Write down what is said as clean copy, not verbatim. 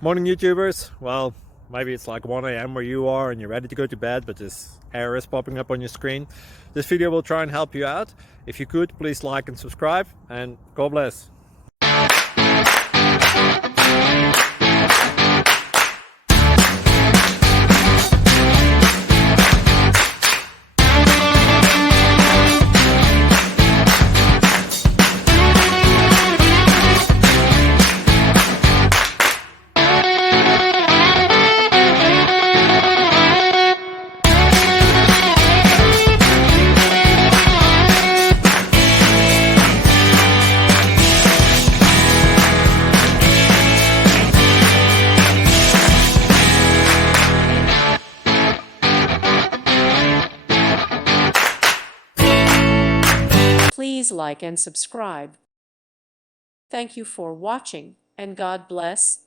Morning YouTubers. Well, maybe it's like 1 a.m. where you are and you're ready to go to bed, but this error is popping up on your screen. This video will try and help you out. If you could, please like and subscribe, and God bless. Please like and subscribe. Thank you for watching, and God bless.